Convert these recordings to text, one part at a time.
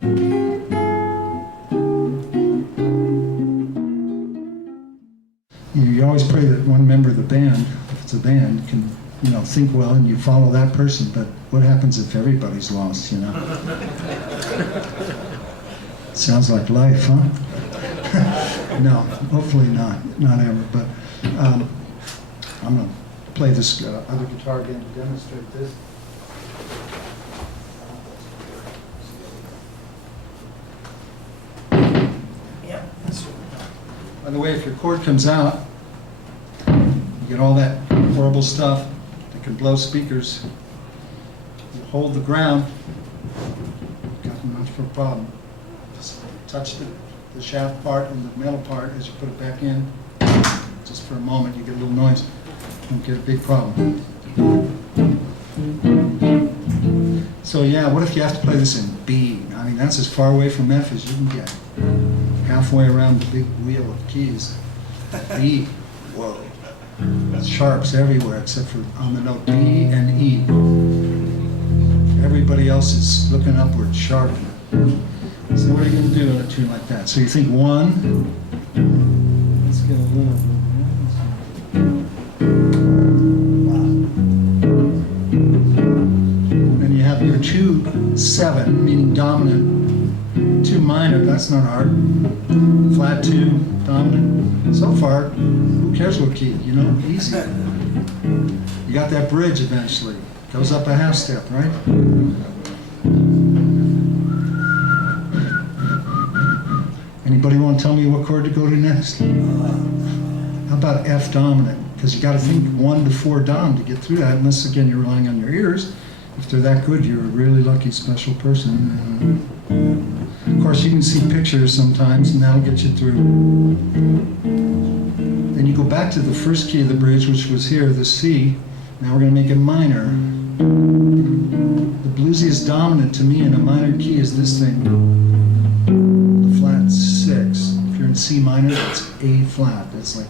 You always pray that one member of the band, if it's a band, can, think well and you follow that person, but what happens if everybody's lost, Sounds like life, huh? No, hopefully not ever, but I'm going to play this other guitar again to demonstrate this. Yeah. By the way, if your chord comes out, you get all that horrible stuff that can blow speakers. You hold the ground, you've got much of a problem. Just touch the shaft part and the metal part as you put it back in. Just for a moment, you get a little noise. Don't get a big problem. So yeah, what if you have to play this in B? I mean, that's as far away from F as you can get. Halfway around the big wheel of keys. B, whoa. Sharps everywhere except for on the note B and E. Everybody else is looking upward, Sharpen. So what are you going to do in a tune like that? So you think one, let's get a little bit. Then you have your 2-7, meaning dominant. 2 minor, that's not hard. Flat 2, dominant. So far, who cares what key, easy. You got that bridge eventually. Goes up a half step, right? Anybody want to tell me what chord to go to next? How about F dominant? Because you got to think 1 to 4 dom to get through that, unless again you're relying on your ears. If they're that good, you're a really lucky special person. Of course, you can see pictures sometimes, and that'll get you through. Then you go back to the first key of the bridge, which was here, the C. Now we're going to make it minor. The bluesiest dominant to me in a minor key is this thing, the flat 6. If you're in C minor, it's A flat. That's like.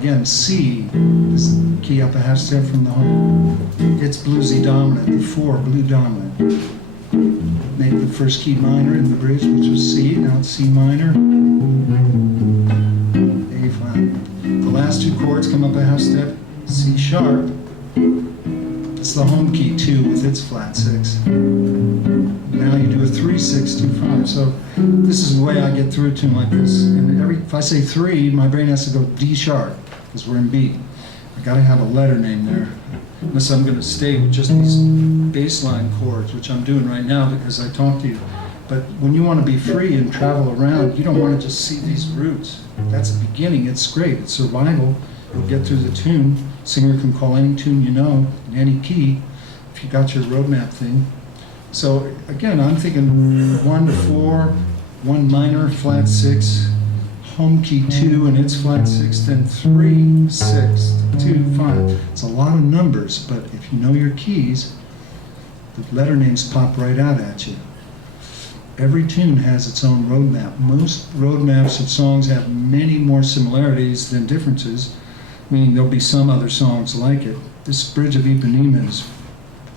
Again, C is the key up a half step from the home. It's bluesy dominant, the 4, blue dominant. Make the first key minor in the bridge, which was C, now it's C minor, A flat. The last 2 chords come up a half step, C sharp. It's the home key 2 with its flat 6. Now you do a 3, 6, 2, 5. So this is the way I get through a tune like this. And if I say 3, my brain has to go D sharp, because we're in B. I got to have a letter name there, unless I'm going to stay with just these bass line chords, which I'm doing right now because I talked to you. But when you want to be free and travel around, you don't want to just see these roots. That's the beginning. It's great. It's survival. You'll get through the tune. Singer can call any tune in any key, if you got your roadmap thing. So again, I'm thinking 1 to 4, 1 minor, flat 6, home key 2 and its flat 6, then 3, 6, 2, 5. It's a lot of numbers, but if you know your keys, the letter names pop right out at you. Every tune has its own roadmap. Most roadmaps of songs have many more similarities than differences, meaning there'll be some other songs like it. This Bridge of Ipanema is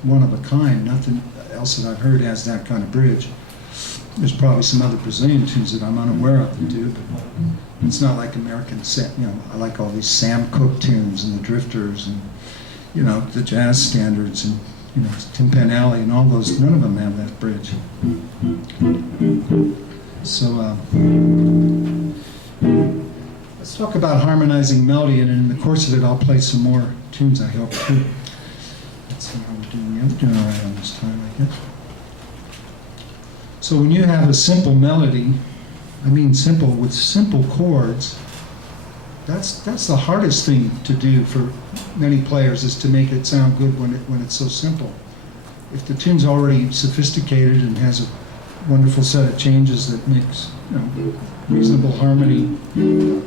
one of a kind. Nothing else that I've heard has that kind of bridge. There's probably some other Brazilian tunes that I'm unaware of that do, but it's not like American set. I like all these Sam Cooke tunes and the Drifters and the jazz standards and Tin Pan Alley and all those. None of them have that bridge. So let's talk about harmonizing melody, and in the course of it, I'll play some more tunes. I hope too. Let's see how we're doing. I'm doing all right on this time, I guess. So when you have a simple melody, I mean simple with simple chords, that's the hardest thing to do for many players, is to make it sound good when it's so simple. If the tune's already sophisticated and has a wonderful set of changes that makes reasonable harmony, you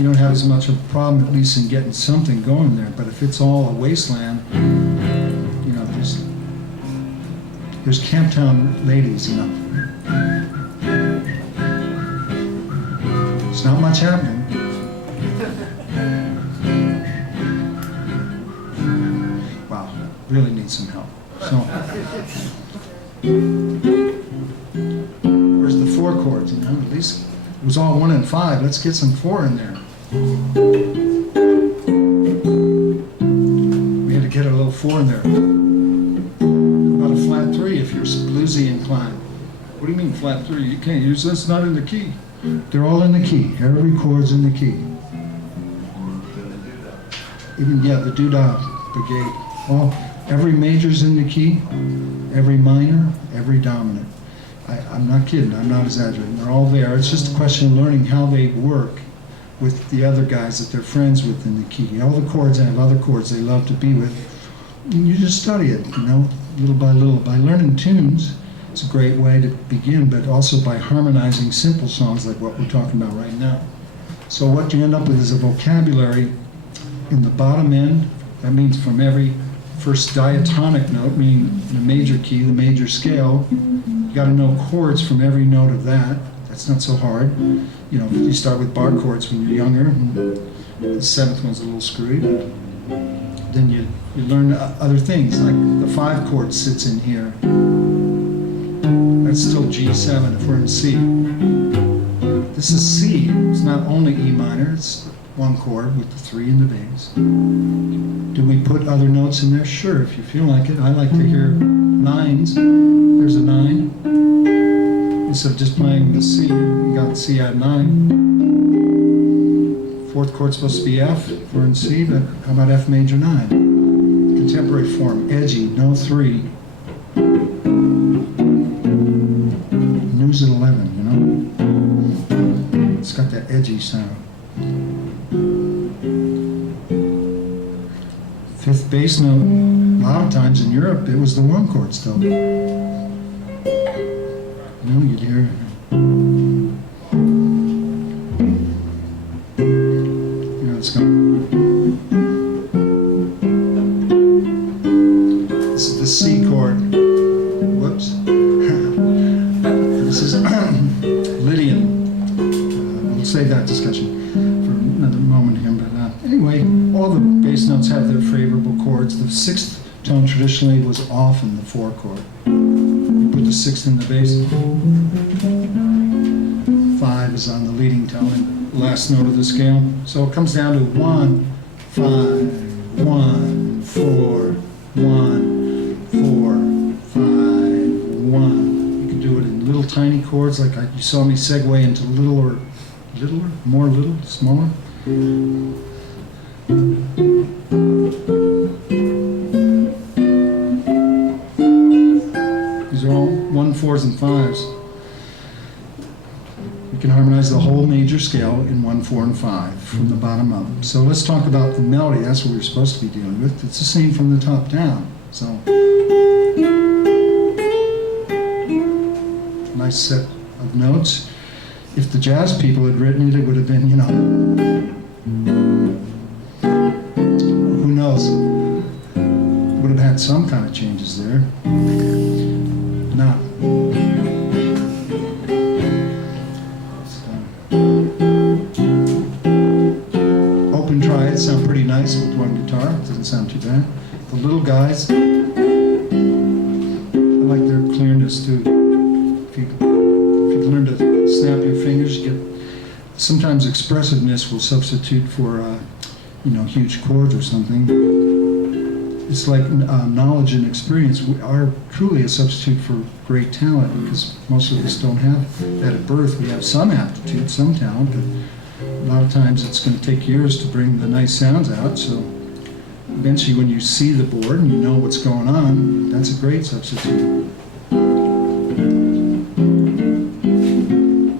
don't have as much of a problem, at least in getting something going there. But if it's all a wasteland, there's Camptown ladies, There's not much happening. Wow, really need some help. So, where's the 4 chords? You know, at least it was all 1 and 5. Let's get some 4 in there. We had to get a little 4 in there. About a flat 3 if you're bluesy inclined. What do you mean flat 3? You can't use this, not in the key. They're all in the key. Every chord's in the key. Even, yeah, the doodah brigade. Every major's in the key, every minor, every dominant. I'm not kidding, I'm not exaggerating. They're all there. It's just a question of learning how they work with the other guys that they're friends with in the key. All the chords have other chords they love to be with. And you just study it, you know, little by little. By learning tunes, it's a great way to begin, but also by harmonizing simple songs like what we're talking about right now. So what you end up with is a vocabulary in the bottom end. That means from every first diatonic note, meaning the major key, the major scale, you got to know chords from every note of that. That's not so hard. You know, you start with bar chords when you're younger, and the 7th one's a little screwy. Then you learn other things, like the 5 chord sits in here. That's still G7 if we're in C. This is C. It's not only E minor, it's 1 chord with the 3 in the bass. Do we put other notes in there? Sure, if you feel like it. I like to hear 9s. There's a 9. Instead of just playing the C, you got C at 9. 4th chord's supposed to be F if we're in C, but how about F major 9? Contemporary form, edgy, no 3. News at 11, you know? It's got that edgy sound. 5th bass note, a lot of times in Europe, it was the 1 chord still. You know, you'd hear. You know, it's going. This is the C chord. Whoops. This is Lydian. We'll save that discussion for another moment here, but anyway, all the bass notes have their favorable chords. The 6th tone traditionally was often the 4 chord. You put the 6th in the bass. 5 is on the leading tone and the last note of the scale. So it comes down to 1, 5, 1, 4, 1, 4, 5, 1. You can do it in little tiny chords, like you saw me segue into littler, more little, smaller. These are all 1, 4s, and 5s. You can harmonize the whole major scale in 1, 4, and 5 from the bottom up. So let's talk about the melody. That's what we're supposed to be dealing with. It's the same from the top down. So nice set of notes. If the jazz people had written it, it would have been, you know, who knows? Would have had some kind of changes there. Not. Open triads sound pretty nice with 1 guitar. It doesn't sound too bad. The little guys, I like their clearness too. If you learn to snap your fingers, you get. Sometimes expressiveness will substitute for, you know, huge chords or something. It's like knowledge and experience are truly a substitute for great talent, because most of us don't have that at birth. We have some aptitude, some talent, but a lot of times it's going to take years to bring the nice sounds out. So eventually when you see the board and you know what's going on, that's a great substitute.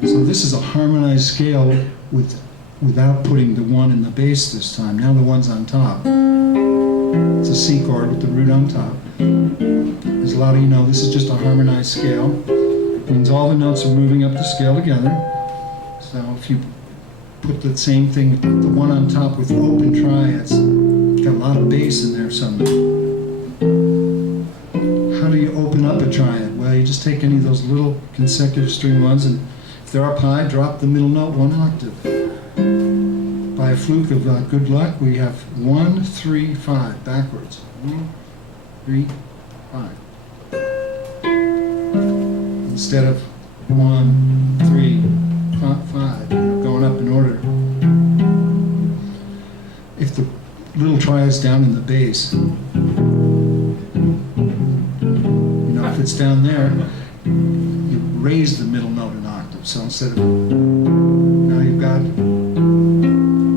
So this is a harmonized scale without putting the 1 in the bass this time. Now the 1's on top. It's a C chord with the root on top. As a lot of you know, this is just a harmonized scale. It means all the notes are moving up the scale together. So if you put the same thing, put the 1 on top with open triads, got a lot of bass in there somehow. How do you open up a triad? Well, you just take any of those little consecutive string ones, and if they're up high, drop the middle note 1 octave. by a fluke of good luck, we have 1, 3, 5 backwards. 1, 3, 5. Instead of 1, 3, 5, going up in order. If the little triad's down in the bass, if it's down there, you raise the middle note an octave. So instead of, now you've got,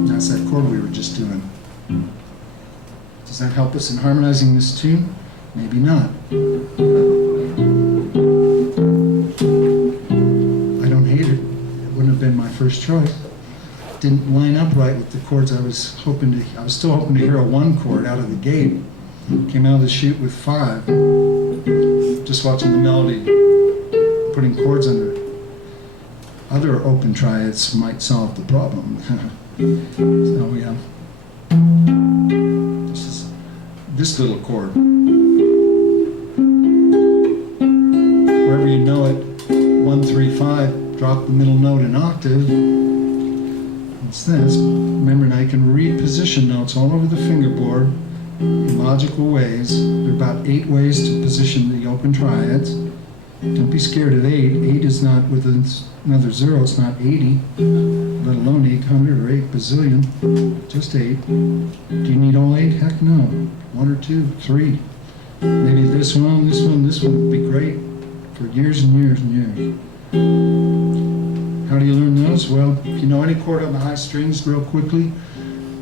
that's that chord we were just doing. Does that help us in harmonizing this tune? Maybe not. I don't hate it. It wouldn't have been my first choice. Didn't line up right with the chords I was hoping to. I was still hoping to hear a 1 chord out of the gate. Came out of the chute with 5. Just watching the melody, putting chords under other open triads might solve the problem. So we have this little chord. Wherever you know it, 1, 3, 5, drop the middle note an octave. It's this. Remember, now you can reposition notes all over the fingerboard in logical ways. There are about 8 ways to position the open triads. Don't be scared of 8. 8 is not with another 0, it's not 80, let alone 800 or 8 bazillion. Just 8. Do you need all 8? Heck no. 1 or 2, 3. Maybe this one would be great for years and years and years. How do you learn those? Well, if you know any chord on the high strings real quickly,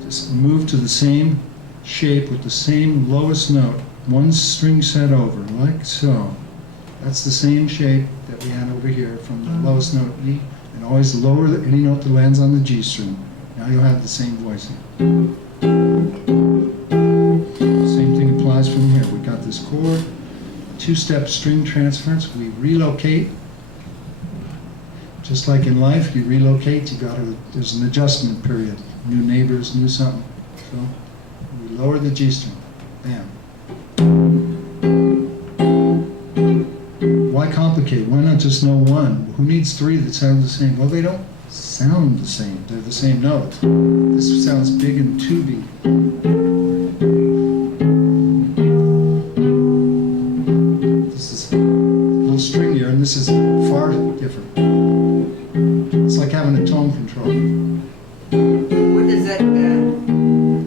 just move to the same shape with the same lowest note, 1 string set over, like so. That's the same shape that we had over here from the lowest note E, and always lower any note that lands on the G string. Now you'll have the same voicing. Same thing applies from here. We got this chord, 2-step string transference. We relocate. Just like in life, you relocate, there's an adjustment period. New neighbors, new something. So we lower the G string. Bam. Why complicate? Why not just know 1? Who needs 3 that sound the same? Well, they don't sound the same. They're the same notes. This sounds big and tubey. This is a little stringier, and this is far different. It's like having a tone control. What does that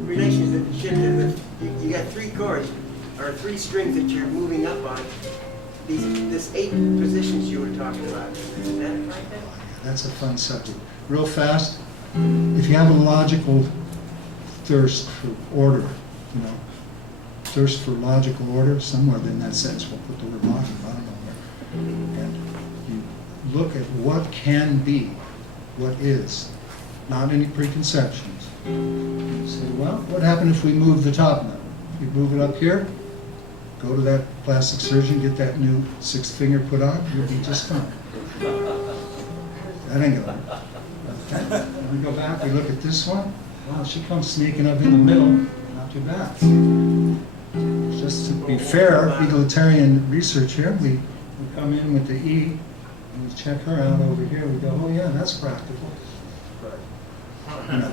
relationship with? You got 3 chords, or 3 strings that you're moving up on. This 8 positions you were talking about. Is that it like that? That's a fun subject. Real fast, if you have a logical thirst for order, thirst for logical order, somewhere in that sentence we'll put the word logical, I don't know where. And you look at what can be, what is, not any preconceptions. You say, well, what happened if we move the top note? You move it up here, go to that plastic surgeon, get that new 6th finger put on, you'll be just fine. That ain't gonna work. Okay. Then we go back, we look at this one. Wow, she comes sneaking up in the middle. Not too bad. Just to be fair, egalitarian research here, we come in with the E, and we check her out over here. We go, oh yeah, that's practical.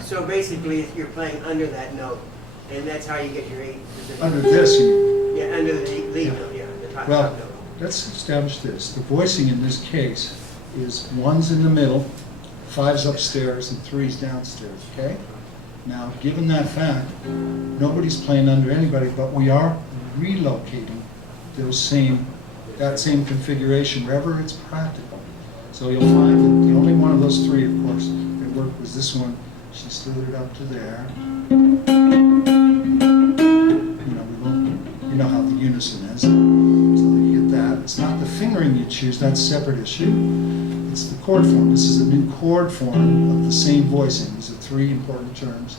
So basically, you're playing under that note, and that's how you get your 8 positions. Under this, Yeah, under the lead note, yeah, the top well, note. let's establish this. The voicing in this case is 1's in the middle, 5's upstairs, and 3's downstairs, okay? Now, given that fact, nobody's playing under anybody, but we are relocating that same configuration wherever it's practical. So you'll find that the only one of those 3, of course, that worked was this one. She slithered up to there. You know how the unison is. So you get that. It's not the fingering you choose, that's a separate issue. It's the chord form. This is a new chord form of the same voicing. These are 3 important terms.